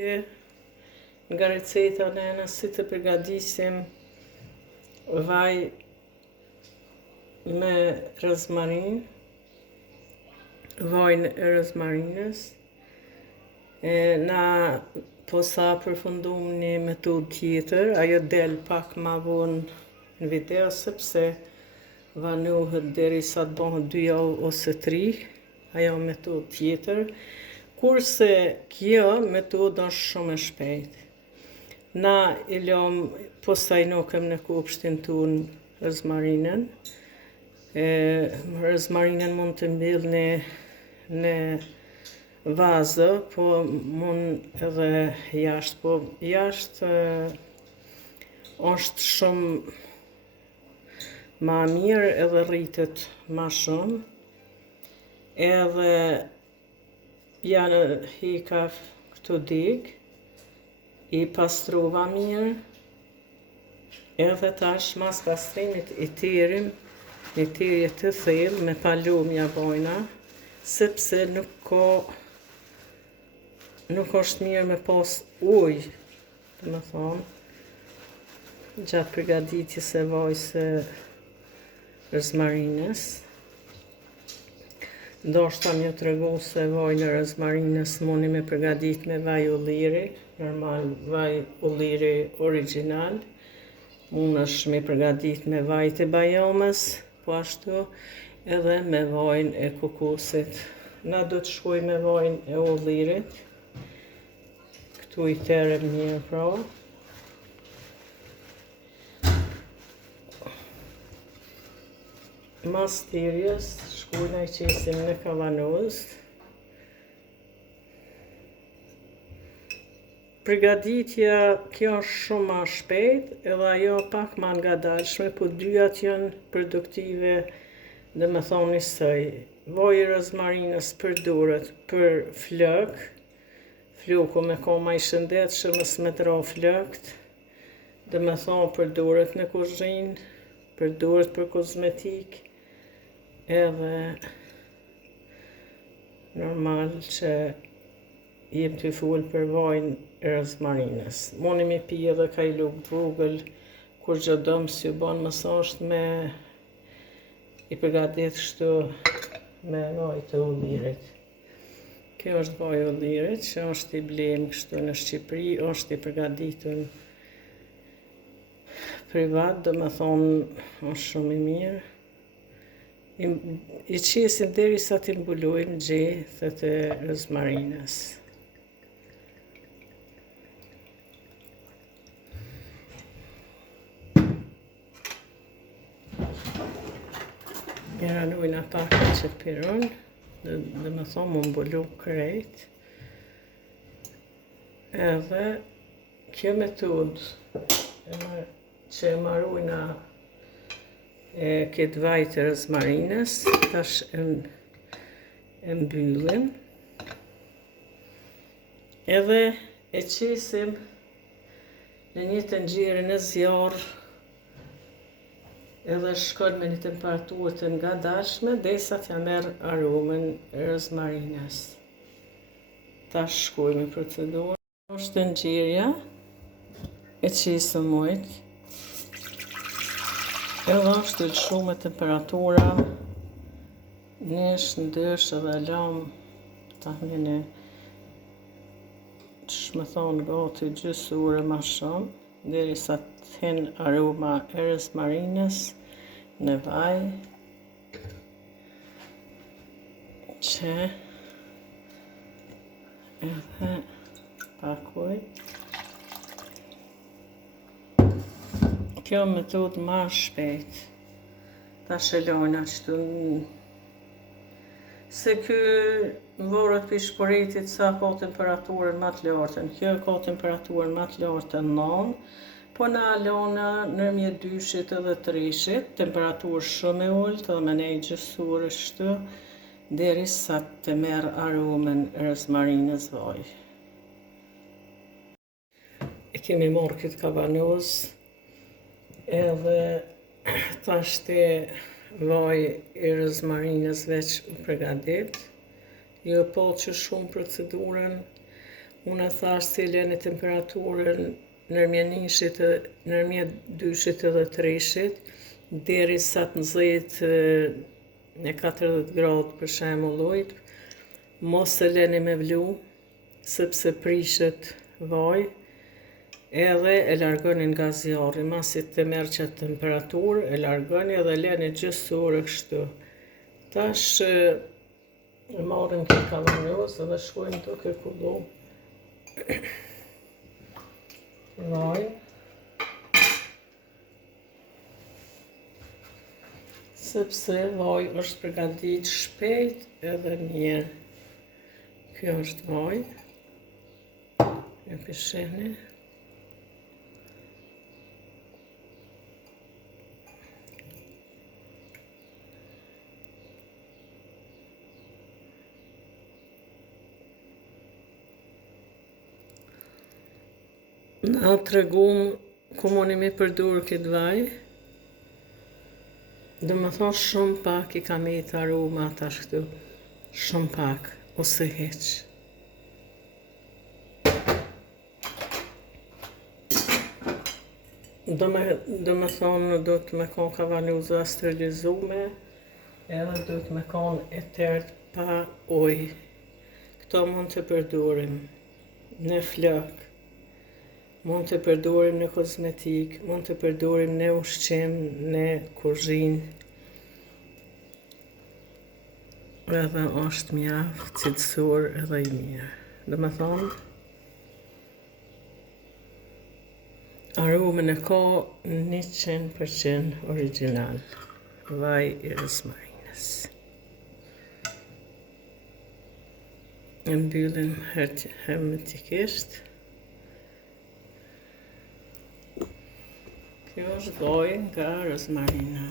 Nga receta në si të përgatisim vaj me rozmarin, vajin e rozmarinës. Na posa përfundum një metodë tjetër, ajo del pak ma vonë në video, sepse vanohet derisa të bëhet 2 javë ose 3, ajo metodë tjetër. Kurse kjo metodë është shumë e shpejtë. Na i lëm posa i nokëm në kopshtin ton rozmarinën. Rozmarinën mund të mbillni në vazë, po mund edhe jashtë, po jashtë është shumë ma mirë edhe rritet ma shumë. Edhe janë hika këtu dig, i pastrova mirë, edhe tash mas pastrimit i tirim, një tirje të thellë me palumja vojna, sepse nuk është mirë me pas ujë, të më thonë, gjatë përgatitjes e vajs së rozmarinës. Ndoshta më tregu se vajin e rozmarinës mundi me përgatit me vaj ulliri, normal vaj ulliri original. Mund është me përgatit me vajt e bajamës, po ashtu edhe me vajin e kokosit. Na do të shkoj me vajin e ullirit. Këtu i terem mirë pra. Mas tirjes, shkujna i qesim në kavanoz. Përgatitja kjo është shumë ma shpejt, edhe ajo pak ma ngadalshme, po dyat janë produktive, dhe me thonë njësoj. Vaji i rozmarinës përdoret për flok, floku me ka ma i shëndetshëm, mos me dra flokët, dhe me thonë përdoret në kuzhinë, përdoret për kozmetik, edhe normal që jem të full për vajin e rozmarinës. Moni mi pi edhe kajluk t'vogël, kur gjëdëm si u bon masazh me i përgatit kështu me vaj të ullirit. Kjo është vaj i ullirit, që është i blem kështu në Shqipëri, është i përgatitur privat, do me thonë është shumë i mirë. I qesim deri sa t'i mbulojmë gjethet e rozmarinës. Miranojna pak që piron, dhe me thonë më mbulu krejt. Edhe kjo metodë që e marojna këtë vaj të rozmarinës, tash e mbyllim. Edhe e qesim në një tenxhere në zjarr, edhe shkon me një temperaturë të ngadalshme, derisa t'ja merr aromën e rozmarinës. Tash shkojmë në procedurë. Është tenxherja, e qesëm ujë. Edhe është të lëshu me temperatura nesh, ndësh edhe lam ta mjene që me thonë gati gjysë ure ma shumë, derisa të hin aroma e rozmarinës në vaj, që edhe pak ujë. Kjo metodë ma shpejt. Ta shelojna qëtu. Se ky varet për shpëritit sa ka temperaturën ma të lartën. Kjo ka temperaturën ma të lartën 9, po na lona nërmjet 2-shit edhe 3-shit, temperaturë shumë e ullët edhe me nej gjysore shtu, derisa të merr aromën e rozmarinës vaj. E kemi marrë këtë kavanoz, edhe tash të vaj i rozmarinës veç u përgatit. Jo po që shumë procedurën, Unë e thash se leni temperaturën nërmjet 2-shit edhe 3-shit, deri sa të nxejt në 40 gradë për shembull ujit. Mos e leni me vlu, sepse prishet vaj, edhe e largoni nga zjarri. Masi të merr qatë temperaturë, e largoni edhe leni gjysore kështu. Tash e marrim këtë kavanjos edhe shkojmë duke kullu vaj. Sepse vaj është përgatit shpejt edhe mirë. Kjo është vaj. E pisheni. Na tregum ku mundi mi përdur këtë vaj. Do më thonë shumë pak i kam i të aroma tash këtu. Shumë pak, ose hiq. Do më thonë do të me konë kavanjoza sterilizume, edhe do të me konë e tërt pa ujë. Këto mund të përdurim në flok, mund të përdorim në kozmetik, mund të përdorim në ushqim, në kuzhinë. Edhe është mjaft, cilësor edhe i mirë. Do me thonë, aromën e ka 100% original. Vaj i rozmarinës. E mbyllim hermetikisht. Kjo është vaj nga rozmarina.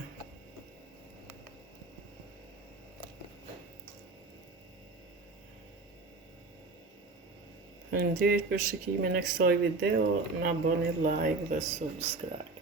Faleminderit për shikimin e kësaj video, na bëni like dhe subscribe.